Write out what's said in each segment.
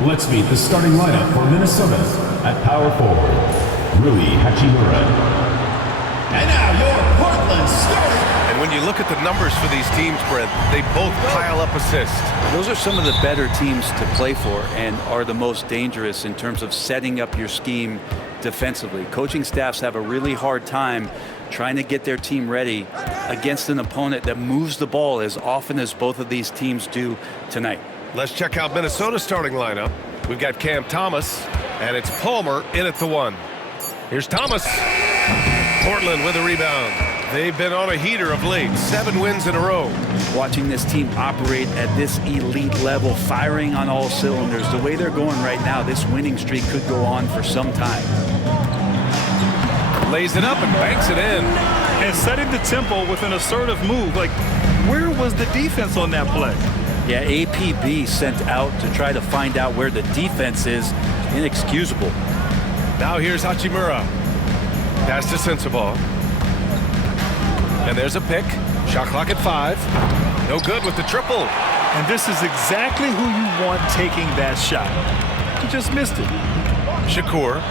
Let's meet the starting lineup for Minnesota. At power forward, Rui Hachimura. And now your Portland starter. And when you look at the numbers for these teams, Brent, they both pile up assists. Those are some of the better teams to play for and are the most dangerous in terms of setting up your scheme defensively. Coaching staffs have a really hard time trying to get their team ready against an opponent that moves the ball as often as both of these teams do tonight. Let's check out Minnesota's starting lineup. We've got Cam Thomas, and it's Palmer in at the 1. Here's Thomas. Portland with a rebound. They've been on a heater of late. 7 wins in a row. Watching this team operate at this elite level, firing on all cylinders, the way they're going right now, this winning streak could go on for some time. Lays it up and banks it in. And setting the tempo with an assertive move. Like, where was the defense on that play? Yeah, APB sent out to try to find out where the defense is. Inexcusable. Now here's Hachimura. Pass to Sensabaugh. And there's a pick. Shot clock at 5. No good with the triple. And this is exactly who you want taking that shot. He just missed it. Shakur.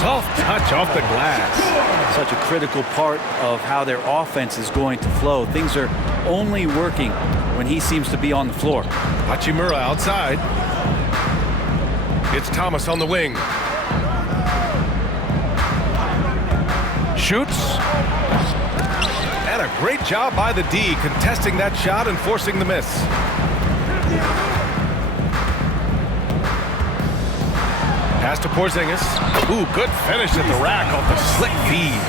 Soft touch off the glass. Such a critical part of how their offense is going to flow. Things are only working when he seems to be on the floor. Hachimura outside. It's Thomas on the wing. Shoots. And a great job by the D contesting that shot and forcing the miss. Pass to Porzingis. Ooh, good finish at the rack off the slick feed.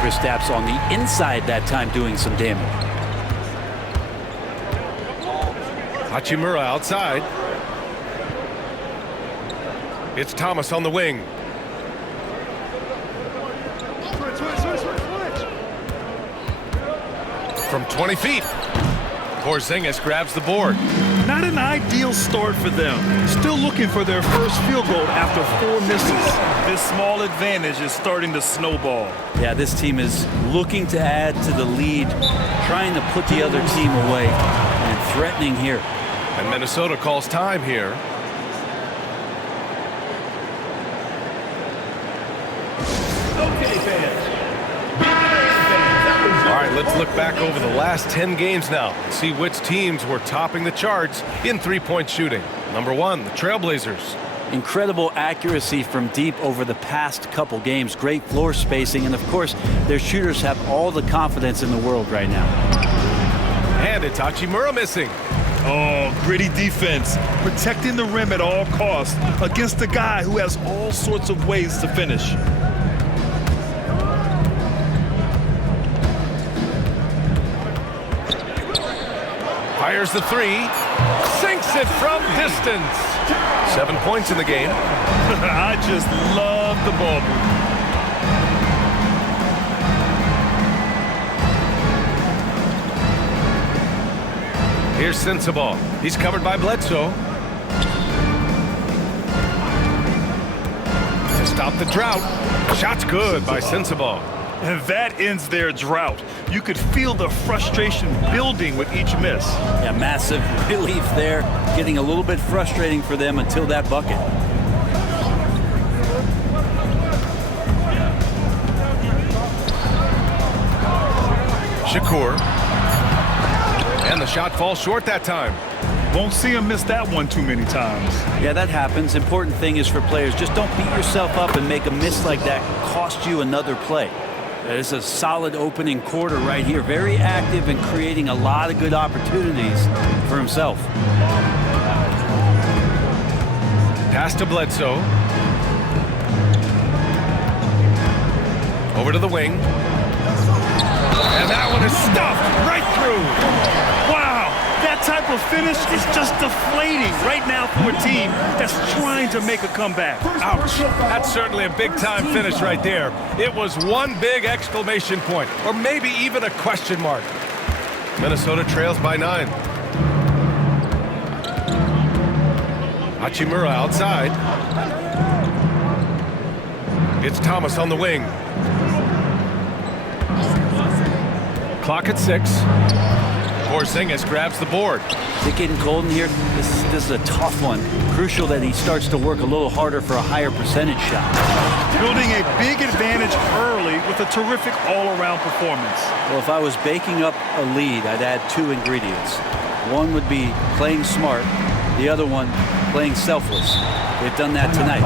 Kristaps on the inside that time doing some damage. Hachimura outside. It's Thomas on the wing. From 20 feet. Porzingis grabs the board. Not an ideal start for them. Still looking for their first field goal after 4 misses. This small advantage is starting to snowball. Yeah, this team is looking to add to the lead, trying to put the other team away, and threatening here. And Minnesota calls time here. Okay, fans. All right, let's look back over the last 10 games now. See which teams were topping the charts in three-point shooting. Number 1, the Trailblazers. Incredible accuracy from deep over the past couple games. Great floor spacing, and of course, their shooters have all the confidence in the world right now. And it's Hachimura missing. Oh, gritty defense. Protecting the rim at all costs against a guy who has all sorts of ways to finish. Fires the 3. Sinks it from distance. 7 points in the game. I just love the ball movement. Here's Sensabaugh. He's covered by Bledsoe. To stop the drought. Shot's good by Sensabaugh. And that ends their drought. You could feel the frustration building with each miss. Yeah, massive relief there. Getting a little bit frustrating for them until that bucket. Shakur. And the shot falls short that time. Won't see him miss that one too many times. Yeah, that happens. Important thing is for players, just don't beat yourself up and make a miss like that cost you another play. It's a solid opening quarter right here. Very active and creating a lot of good opportunities for himself. Pass to Bledsoe. Over to the wing. And that one is stuffed right through. Wow, that type of finish is just deflating right now for a team that's trying to make a comeback. Ouch. That's certainly a big-time finish right there. It was one big exclamation point, or maybe even a question mark. Minnesota trails by 9. Hachimura outside. It's Thomas on the wing. Clock at 6. Porzingis grabs the board. They're getting golden here. This is a tough one. Crucial that he starts to work a little harder for a higher percentage shot. Building a big advantage early with a terrific all-around performance. Well, if I was baking up a lead, I'd add 2 ingredients. One would be playing smart. The other one, playing selfless. They've done that tonight.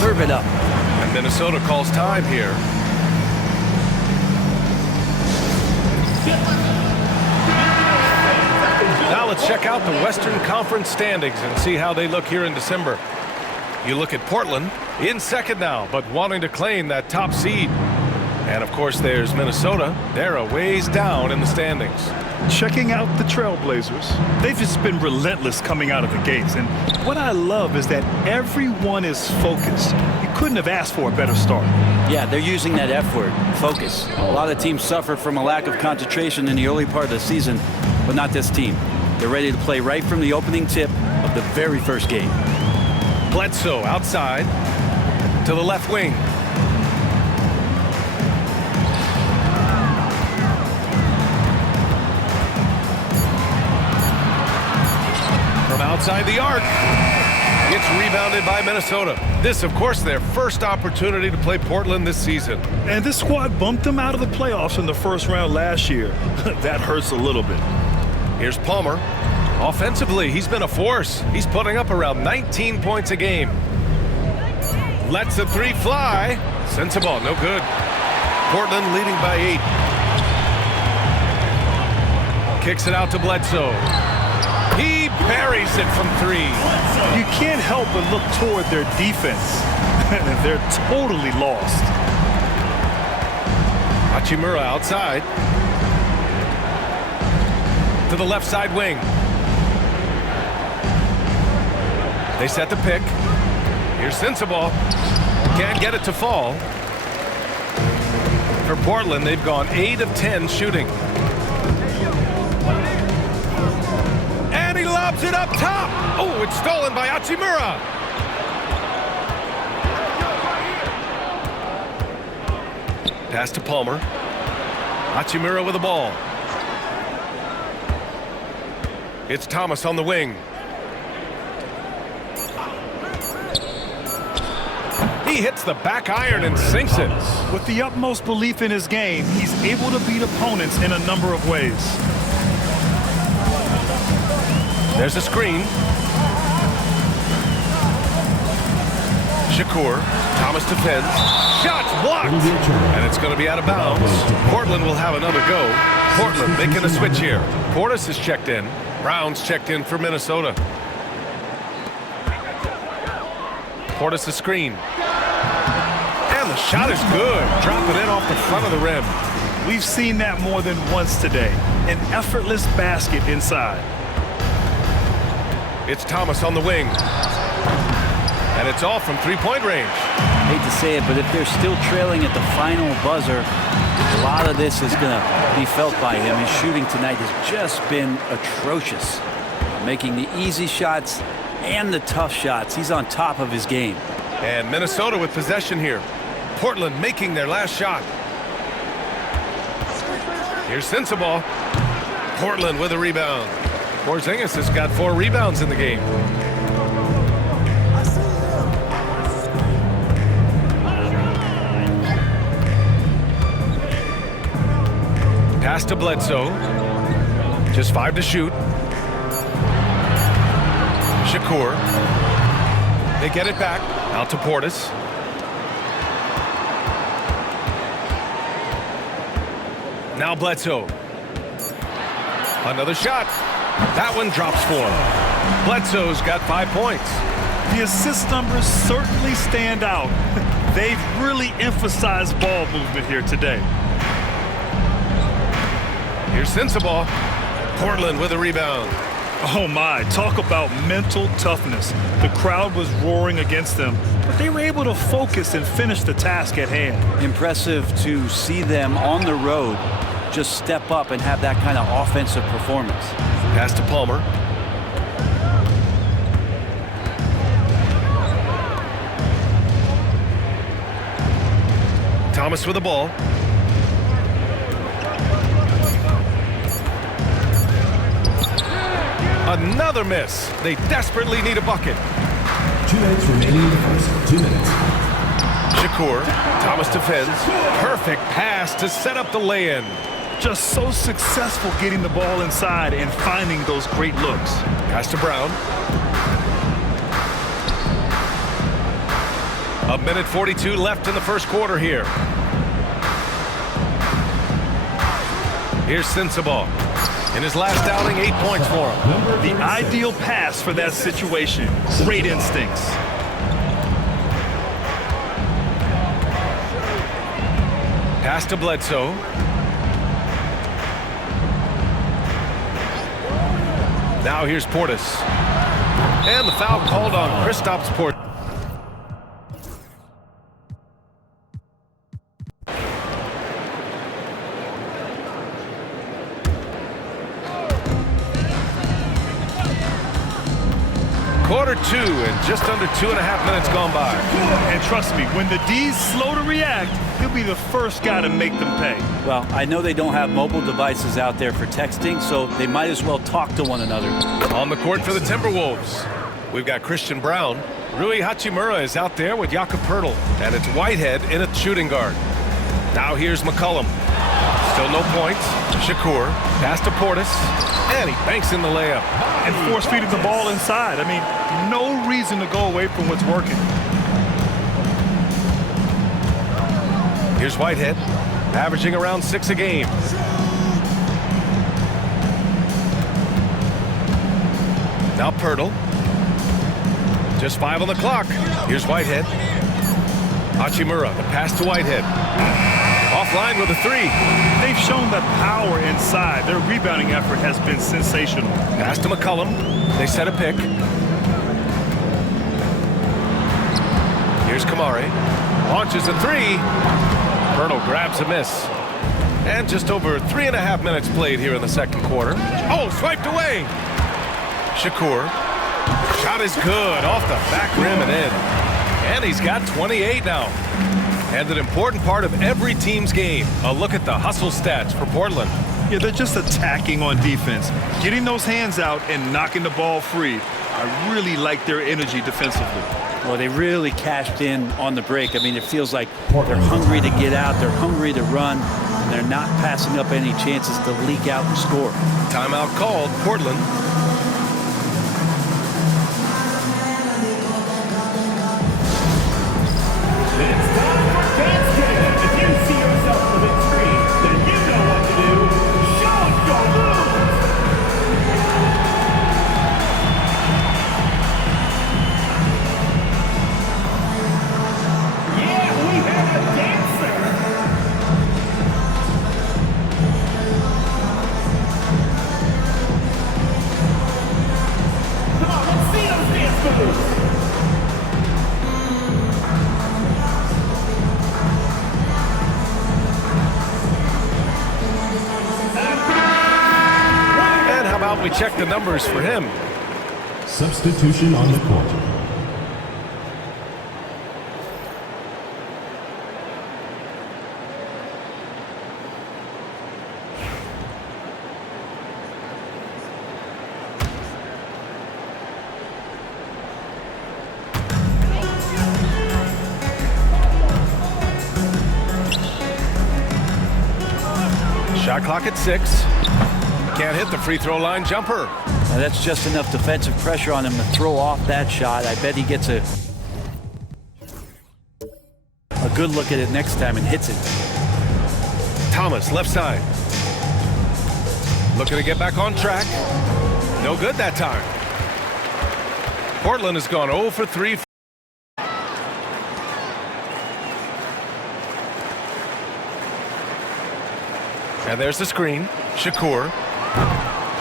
Serve it up. And Minnesota calls time here. Now let's check out the Western Conference standings and see how they look here in December. You look at Portland in second now, but wanting to claim that top seed. And of course there's Minnesota. They're a ways down in the standings. Checking out the Trailblazers. They've just been relentless coming out of the gates. And what I love is that everyone is focused. You couldn't have asked for a better start. Yeah, they're using that F word, focus. A lot of teams suffer from a lack of concentration in the early part of the season, but not this team. They're ready to play right from the opening tip of the very first game. Bledsoe outside to the left wing. From outside the arc. Gets rebounded by Minnesota. This, of course, their first opportunity to play Portland this season. And this squad bumped them out of the playoffs in the first round last year. That hurts a little bit. Here's Palmer. Offensively, he's been a force. He's putting up around 19 points a game. Lets the 3 fly. Sensible, no good. Portland leading by 8. Kicks it out to Bledsoe. He buries it from 3. You can't help but look toward their defense. They're totally lost. Hachimura outside. To the left side wing. They set the pick. Here's Sensible. Can't get it to fall. For Portland, they've gone 8 of 10 shooting. And he lobs it up top. Oh, it's stolen by Hachimura. Pass to Palmer. Hachimura with the ball. It's Thomas on the wing. He hits the back iron and sinks it. With the utmost belief in his game, he's able to beat opponents in a number of ways. There's a screen. Shakur. Thomas defends. Shots blocked. And it's going to be out of bounds. Portland will have another go. Portland making a switch here. Portis is checked in. Brown's checked in for Minnesota. Portis a screen. And the shot is good. Dropping in off the front of the rim. We've seen that more than once today. An effortless basket inside. It's Thomas on the wing. And it's off from three-point range. Hate to say it, but if they're still trailing at the final buzzer, a lot of this is going to be felt by him. His shooting tonight has just been atrocious. Making the easy shots and the tough shots. He's on top of his game. And Minnesota with possession here. Portland making their last shot. Here's Sensible. Portland with a rebound. Porzingis has got 4 rebounds in the game. Pass to Bledsoe. Just 5 to shoot. Shakur. They get it back. Out to Portis. Now Bledsoe. Another shot. That one drops for him. Bledsoe's got 5 points. The assist numbers certainly stand out. They've really emphasized ball movement here today. Here's Sensible. Portland with a rebound. Oh my, talk about mental toughness. The crowd was roaring against them, but they were able to focus and finish the task at hand. Impressive to see them on the road just step up and have that kind of offensive performance. Pass to Palmer. Thomas with the ball. Another miss. They desperately need a bucket. 2 minutes remaining in the first. 2 minutes. Shakur. Thomas defends. Perfect pass to set up the lay-in. Just so successful getting the ball inside and finding those great looks. Pass to Brown. A minute 42 left in the first quarter here. Here's Sensabaugh. In his last outing, 8 points for him. The ideal pass for that situation. Great instincts. Pass to Bledsoe. Now here's Portis. And the foul called on Kristaps Porzingis. Quarter 2 and just under 2.5 minutes gone by. And trust me, when the D's slow to react, he'll be the first guy to make them pay. Well, I know they don't have mobile devices out there for texting, so they might as well talk to one another. On the court for the Timberwolves, we've got Christian Brown. Rui Hachimura is out there with Jakob Poeltl, and it's Whitehead in at shooting guard. Now here's McCollum. Still no points. Shakur. Pass to Portis. And he banks in the layup. And force-feeding the ball inside. I mean, no reason to go away from what's working. Here's Whitehead, averaging around 6 a game. Now Poeltl. Just 5 on the clock. Here's Whitehead. Hachimura, the pass to Whitehead. Offline with a 3. They've shown that power inside. Their rebounding effort has been sensational. Pass to McCollum. They set a pick. Here's Kamari. Launches a 3. Poeltl grabs a miss. And just over 3.5 minutes played here in the second quarter. Oh, swiped away. Shakur. Shot is good. Off the back rim and in. And he's got 28 now. And an important part of every team's game. A look at the hustle stats for Portland. Yeah, they're just attacking on defense. Getting those hands out and knocking the ball free. I really like their energy defensively. Well, they really cashed in on the break. I mean, it feels like they're hungry to get out. They're hungry to run. And they're not passing up any chances to leak out and score. Timeout called, Portland. We check the numbers for him. Substitution on the court. Shot clock at 6. Can't hit the free throw line jumper. Now that's just enough defensive pressure on him to throw off that shot. I bet he gets a good look at it next time and hits it. Thomas, left side. Looking to get back on track. No good that time. Portland has gone 0 for 3. And there's the screen. Shakur.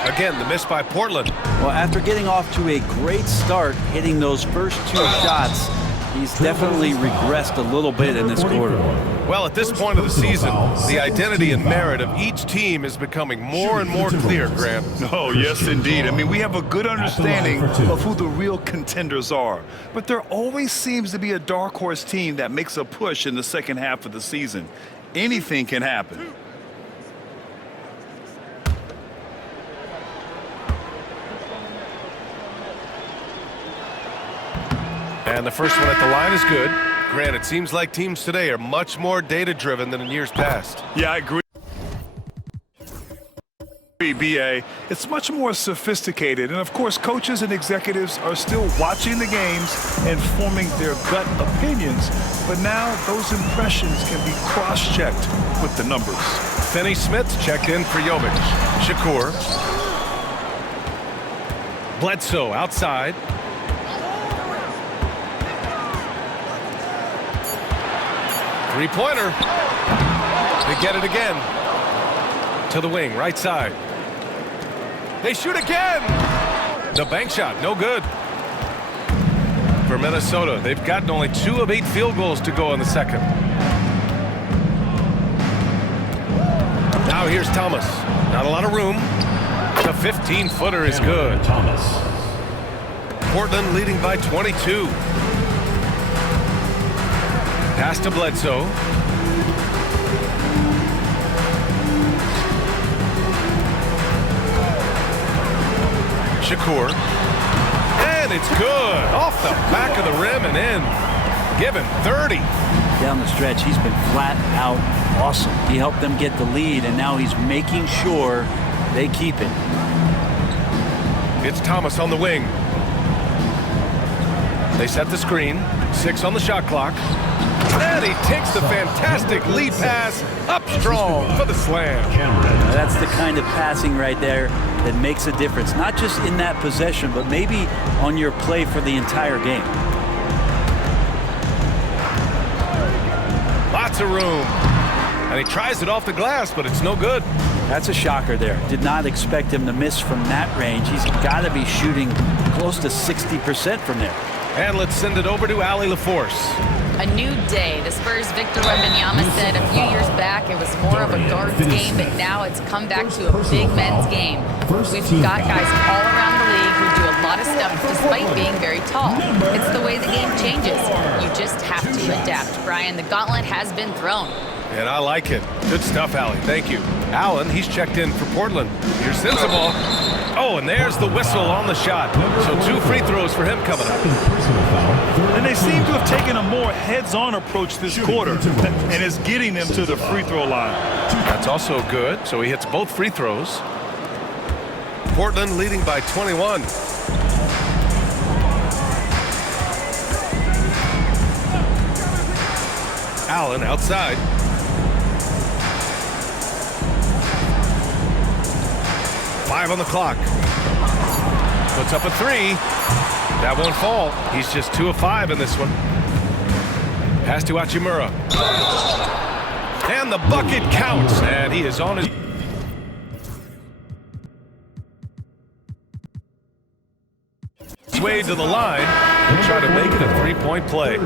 Again, the miss by Portland. Well, after getting off to a great start, hitting those first 2 shots, he's definitely regressed a little bit in this quarter. Well, at this point of the season, the identity and merit of each team is becoming more and more clear, Grant. Oh, yes, indeed. I mean, we have a good understanding of who the real contenders are. But there always seems to be a dark horse team that makes a push in the second half of the season. Anything can happen. And the first one at the line is good. Granted, it seems like teams today are much more data-driven than in years past. Yeah, I agree. BA, it's much more sophisticated, and of course coaches and executives are still watching the games and forming their gut opinions, but now those impressions can be cross-checked with the numbers. Finney Smith checked in for Jovic. Shakur. Bledsoe outside. Three-pointer. They get it again. To the wing, right side. They shoot again! The bank shot, no good. For Minnesota, they've gotten only 2 of 8 field goals to go in the second. Now here's Thomas. Not a lot of room. The 15-footer is good. Thomas. Portland leading by 22. Pass to Bledsoe. Shakur. And it's good. Off the back of the rim and in. Give him 30. Down the stretch, he's been flat out awesome. He helped them get the lead, and now he's making sure they keep it. It's Thomas on the wing. They set the screen. 6 on the shot clock. And he takes the fantastic lead pass up strong for the slam. Now that's the kind of passing right there that makes a difference, not just in that possession, but maybe on your play for the entire game. Lots of room. And he tries it off the glass, but it's no good. That's a shocker there. Did not expect him to miss from that range. He's got to be shooting close to 60% from there. And let's send it over to Allie LaForce. A new day. The Spurs' Victor Wembanyama said a few years back it was more of a guards game, but now it's come back to a big men's game. We've got guys all around the league who do a lot of stuff despite being very tall. It's the way the game changes. You just have to adapt. Brian, the gauntlet has been thrown. And I like it. Good stuff, Allie. Thank you. Allen, he's checked in for Portland. Here's Sensabaugh. Oh, and there's the whistle on the shot. So 2 free throws for him coming up. And they seem to have taken a more heads-on approach this quarter, and is getting them to the free throw line. That's also good. So he hits both free throws. Portland leading by 21. Allen outside. Five on the clock. Puts up a 3. That won't fall. He's just 2 of 5 in this one. Pass to Hachimura. And the bucket counts. And he is on his way to the line and try to make it a 3-point play.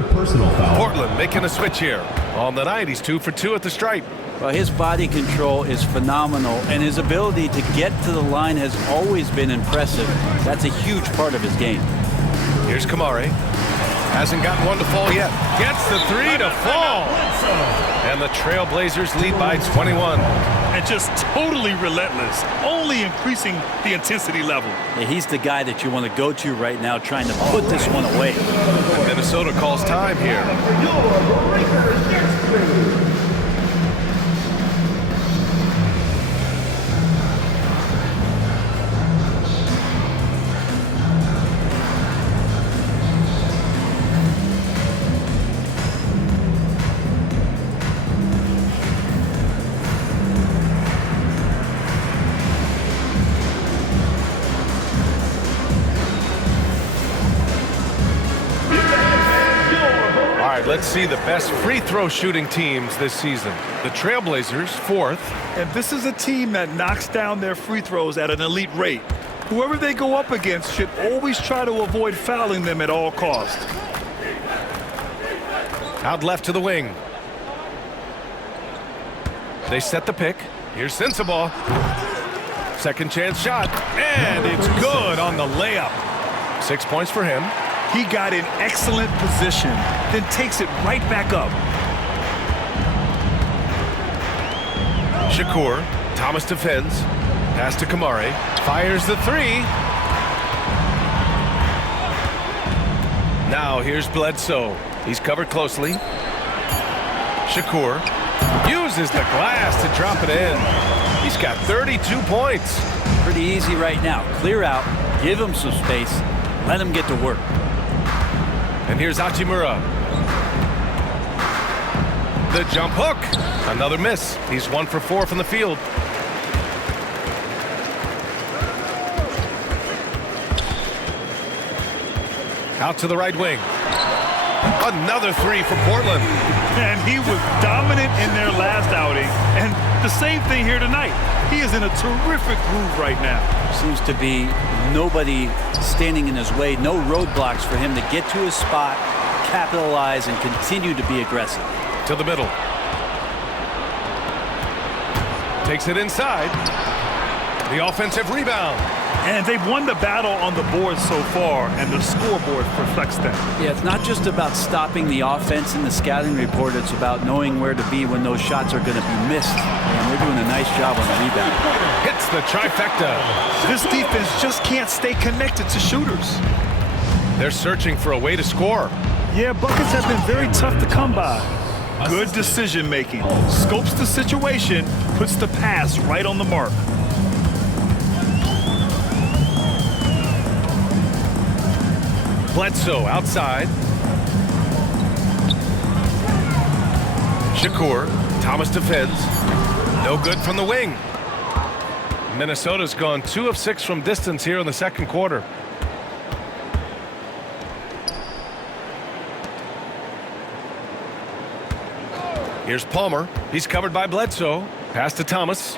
Portland making a switch here. On the night, he's 2 for 2 at the stripe. Well, his body control is phenomenal, and his ability to get to the line has always been impressive. That's a huge part of his game. Here's Kamari. Hasn't gotten one to fall yet. Gets the 3 to fall. And the Trailblazers lead by 21. And just totally relentless, only increasing the intensity level. Yeah, he's the guy that you want to go to right now, trying to put this one away. And Minnesota calls time here. Let's see the best free throw shooting teams this season. The Trailblazers, 4th. And this is a team that knocks down their free throws at an elite rate. Whoever they go up against should always try to avoid fouling them at all costs. Out left to the wing. They set the pick. Here's Sensabaugh. Second chance shot. And it's good on the layup. 6 points for him. He got in excellent position, then takes it right back up. Shakur. Thomas defends. Pass to Kamari. Fires the 3. Now here's Bledsoe. He's covered closely. Shakur uses the glass to drop it in. He's got 32 points. Pretty easy right now. Clear out, give him some space, let him get to work. And here's Hachimura. The jump hook. Another miss. He's 1 for 4 from the field. Out to the right wing. Another 3 for Portland. And he was dominant in their last outing. And the same thing here tonight. He is in a terrific groove right now. Seems to be nobody standing in his way, no roadblocks for him to get to his spot, capitalize, and continue to be aggressive. To the middle. Takes it inside. The offensive rebound. And they've won the battle on the board so far, and the scoreboard reflects that. Yeah, it's not just about stopping the offense in the scouting report. It's about knowing where to be when those shots are going to be missed. And they're doing a nice job on the rebound. Hits the trifecta. This defense just can't stay connected to shooters. They're searching for a way to score. Yeah, buckets have been very tough to come by. Good decision making. Scopes the situation, puts the pass right on the mark. Bledsoe outside. Shakur. Thomas defends. No good from the wing. Minnesota's gone 2 of 6 from distance here in the second quarter. Here's Palmer. He's covered by Bledsoe. Pass to Thomas.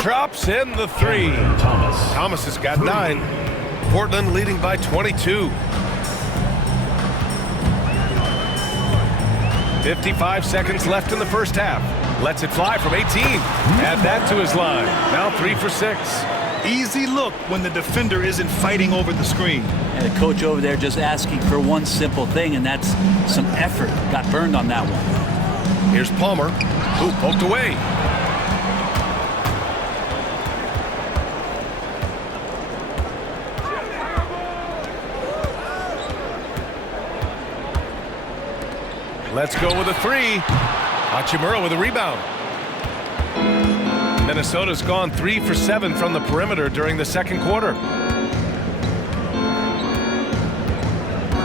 Drops in the 3. Thomas has got 9. Portland leading by 22. 55 seconds left in the first half. Lets it fly from 18. Add that to his line. Now 3 for 6. Easy look when the defender isn't fighting over the screen. And the coach over there just asking for one simple thing, and that's some effort. Got burned on that one. Here's Palmer, who poked away. Let's go with a 3. Hachimura with a rebound. Minnesota's gone 3 for 7 from the perimeter during the second quarter.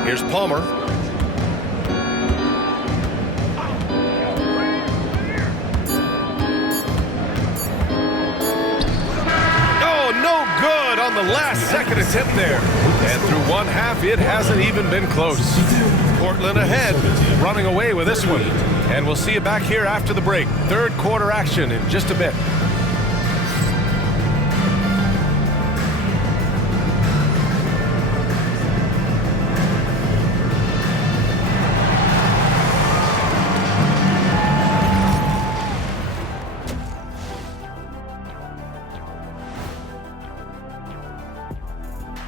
Here's Palmer. Oh, no good on the last second attempt there. And through one half, it hasn't even been close. Portland ahead, running away with this one. And we'll see you back here after the break. Third quarter action in just a bit.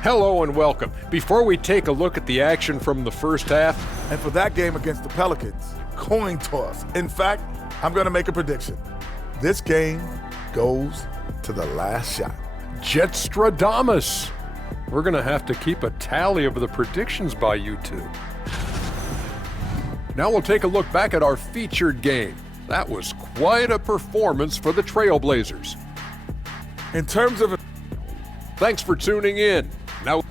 Hello and welcome. Before we take a look at the action from the first half, and for that game against the Pelicans, coin toss. In fact, I'm going to make a prediction. This game goes to the last shot. Jetstradamus. We're going to have to keep a tally of the predictions by you two. Now we'll take a look back at our featured game. That was quite a performance for the Trailblazers. In terms of... Thanks for tuning in. Now,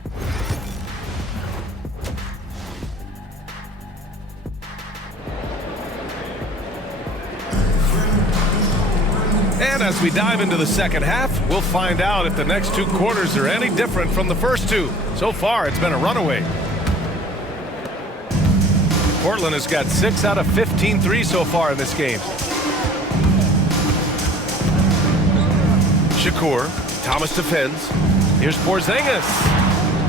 and as we dive into the second half, we'll find out if the next 2 quarters are any different from the first 2. So far, it's been a runaway. Portland has got 6 out of 15 threes so far in this game. Shakur. Thomas defends. Here's Porzingis.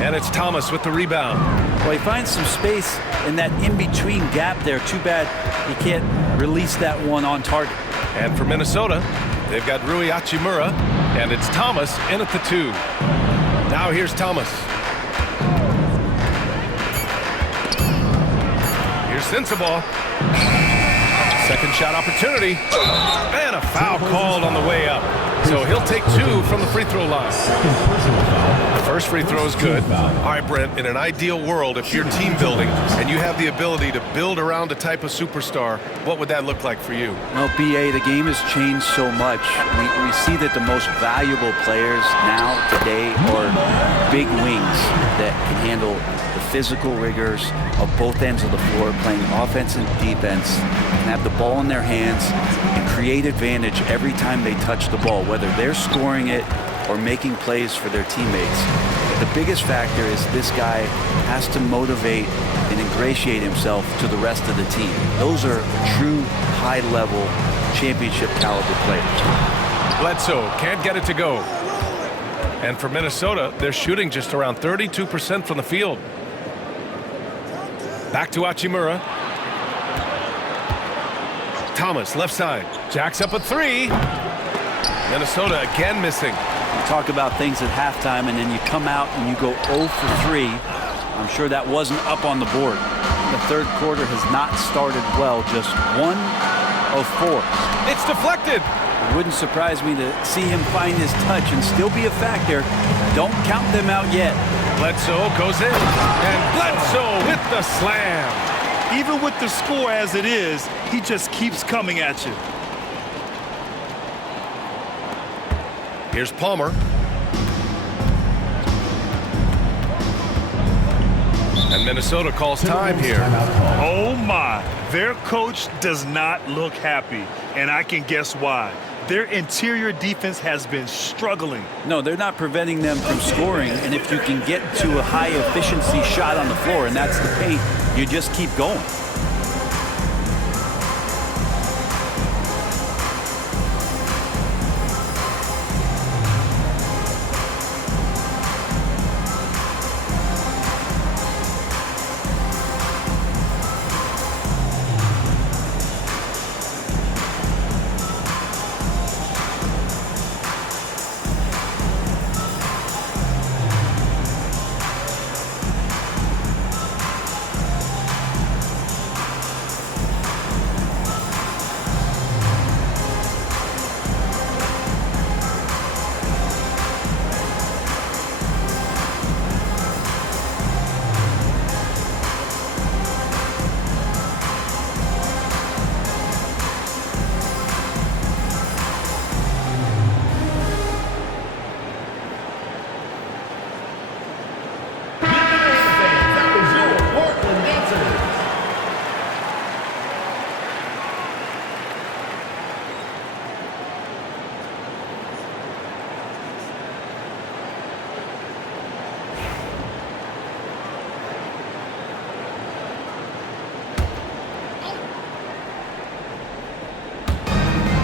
And it's Thomas with the rebound. Well, he finds some space in that in-between gap there. Too bad he can't release that one on target. And for Minnesota, they've got Rui Hachimura, and it's Thomas in at the 2. Now here's Thomas. Here's Sensabaugh. Second shot opportunity. And a foul called on the way up. So he'll take 2 from the free throw line. Second personal foul. First free throw is good. All right, Brent, in an ideal world, if you're team building and you have the ability to build around a type of superstar, what would that look like for you? Well, BA, the game has changed so much. We see that the most valuable players now, today, are big wings that can handle the physical rigors of both ends of the floor, playing offense and defense, and have the ball in their hands and create advantage every time they touch the ball, whether they're scoring it or making plays for their teammates. But the biggest factor is this guy has to motivate and ingratiate himself to the rest of the team. Those are true high-level championship caliber players. Bledsoe can't get it to go. And for Minnesota, they're shooting just around 32% from the field. Back to Hachimura. Thomas, left side. Jacks up a 3. Minnesota again missing. You talk about things at halftime, and then you come out and you go 0 for 3. I'm sure that wasn't up on the board. The third quarter has not started well, just 1 of 4. It's deflected. It wouldn't surprise me to see him find his touch and still be a factor. Don't count them out yet. Bledsoe goes in, and Bledsoe with the slam. Even with the score as it is, he just keeps coming at you. Here's Palmer. And Minnesota calls time here. Oh my, their coach does not look happy, and I can guess why. Their interior defense has been struggling. No, they're not preventing them from scoring, and if you can get to a high-efficiency shot on the floor, and that's the paint, you just keep going.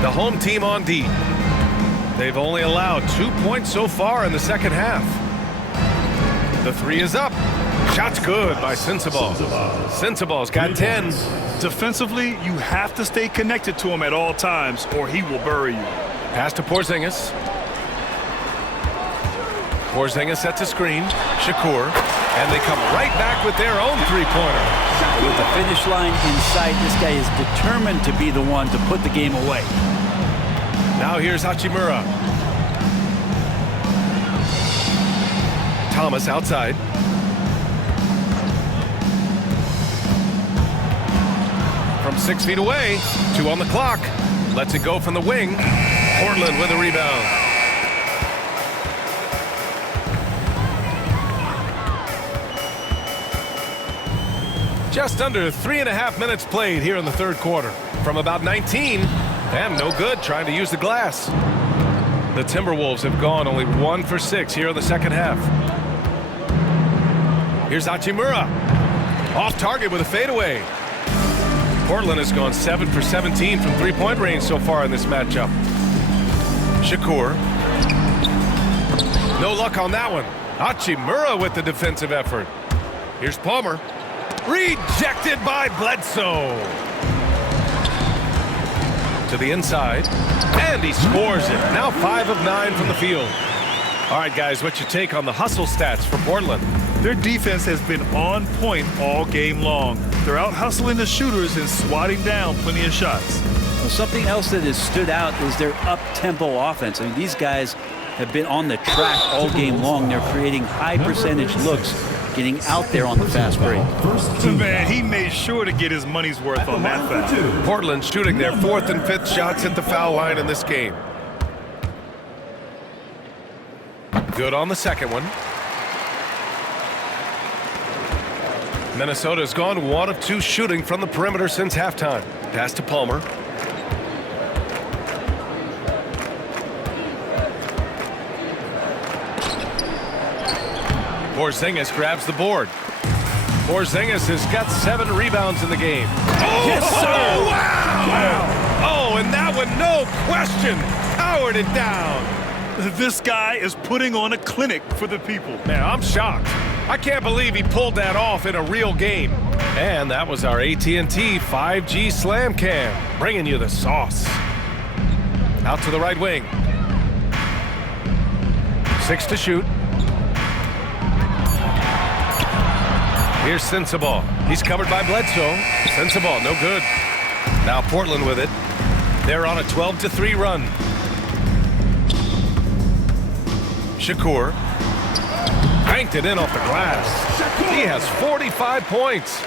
The home team on D. They've only allowed 2 points so far in the second half. The 3 is up. Shot's good by Sensabaugh. Sensabaugh's got 10. Defensively, you have to stay connected to him at all times, or he will bury you. Pass to Porzingis. Porzingis sets a screen. Shakur. And they come right back with their own three-pointer. With the finish line in sight, this guy is determined to be the one to put the game away. Now here's Hachimura. Thomas outside. From 6 feet away, 2 on the clock. Lets it go from the wing. Portland with a rebound. Just under 3.5 minutes played here in the third quarter. From about 19, and no good trying to use the glass. The Timberwolves have gone only 1 for 6 here in the second half. Here's Hachimura. Off target with a fadeaway. Portland has gone 7 for 17 from three-point range so far in this matchup. Shakur. No luck on that one. Hachimura with the defensive effort. Here's Palmer. Rejected by Bledsoe. To the inside. And he scores it. Now 5 of 9 from the field. All right, guys, what's your take on the hustle stats for Portland? Their defense has been on point all game long. They're out hustling the shooters and swatting down plenty of shots. Well, something else that has stood out is their up-tempo offense. I mean, these guys have been on the track all game long. They're creating high-percentage looks, getting out there on the fast break. Man, he made sure to get his money's worth on that foul. Portland shooting their 4th and 5th shots at the foul line in this game. Good on the second one. Minnesota's gone 1 of 2 shooting from the perimeter since halftime. Pass to Palmer. Porzingis grabs the board. Porzingis has got 7 rebounds in the game. Oh, yes, sir. Oh, wow. Oh, and that one, no question, powered it down. This guy is putting on a clinic for the people. Man, I'm shocked. I can't believe he pulled that off in a real game. And that was our AT&T 5G Slam Cam, bringing you the sauce. Out to the right wing. 6 to shoot. Here's Sensabaugh. He's covered by Bledsoe. Sensabaugh, no good. Now Portland with it. They're on a 12-3 run. Shakur. Banked it in off the glass. He has 45 points.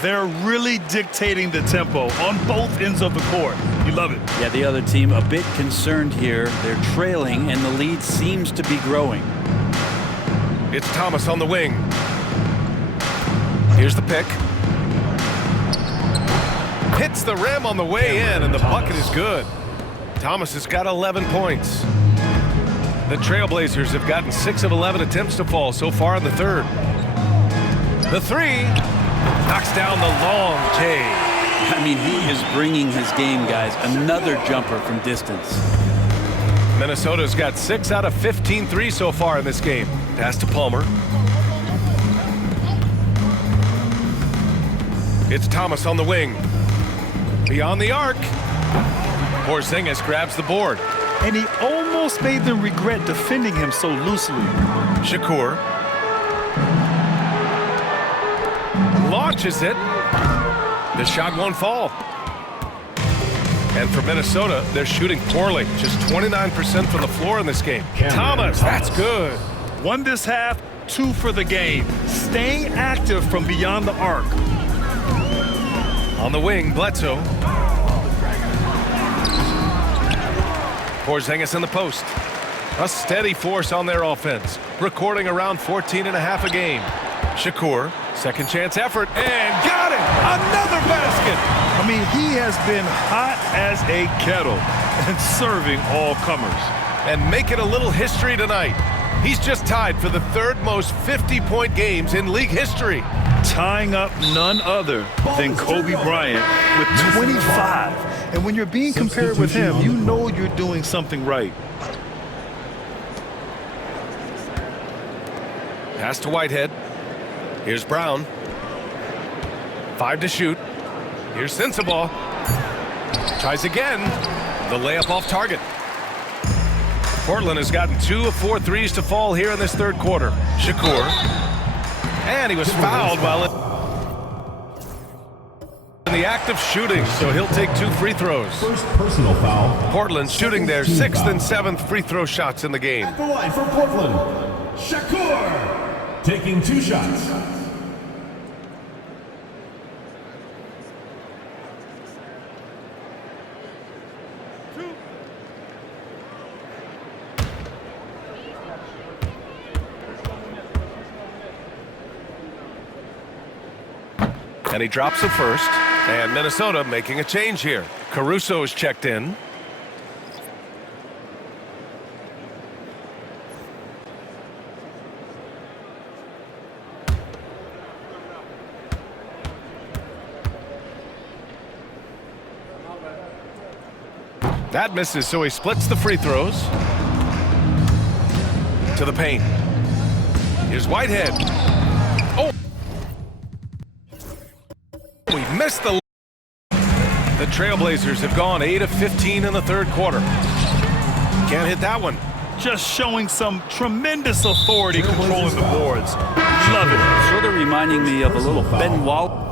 They're really dictating the tempo on both ends of the court. You love it. Yeah, the other team a bit concerned here. They're trailing, and the lead seems to be growing. It's Thomas on the wing. Here's the pick. Hits the rim on the way in, and the bucket is good. Thomas has got 11 points. The Trailblazers have gotten 6 of 11 attempts to fall so far in the third. The 3 knocks down the long J. I mean, he is bringing his game, guys. Another jumper from distance. Minnesota's got 6 out of 15 threes so far in this game. Pass to Palmer. It's Thomas on the wing. Beyond the arc. Porzingis grabs the board. And he almost made them regret defending him so loosely. Shakur. Launches it. The shot won't fall. And for Minnesota, they're shooting poorly. Just 29% from the floor in this game. Thomas, that's good. 1 this half, 2 for the game. Staying active from beyond the arc. On the wing, Bledsoe. Porzingis in the post. A steady force on their offense, recording around 14.5 a game. Shakur, second chance effort, and got it! Another basket! I mean, he has been hot as a kettle and serving all comers. And make it a little history tonight. He's just tied for the 3rd most 50-point games in league history. Tying up none other than Kobe Bryant with 25. And when you're being compared with him, you know you're doing something right. Pass to Whitehead. Here's Brown. 5 to shoot. Here's Sensabaugh. Tries again. The layup off target. Portland has gotten 2 of 4 threes to fall here in this third quarter. Shakur. And he was fouled while in the act of shooting, so he'll take 2 free throws. First personal foul. Portland shooting their 6th and 7th free throw shots in the game. At the line for Portland, Shakur. Taking 2 shots. And he drops the first. And Minnesota making a change here. Caruso is checked in. That misses, so he splits the free throws. To the paint. Here's Whitehead. Oh! We missed the... The Trailblazers have gone 8 of 15 in the third quarter. Can't hit that one. Just showing some tremendous authority controlling the boards. Love it. Sort of reminding me of a little Ben Wallace.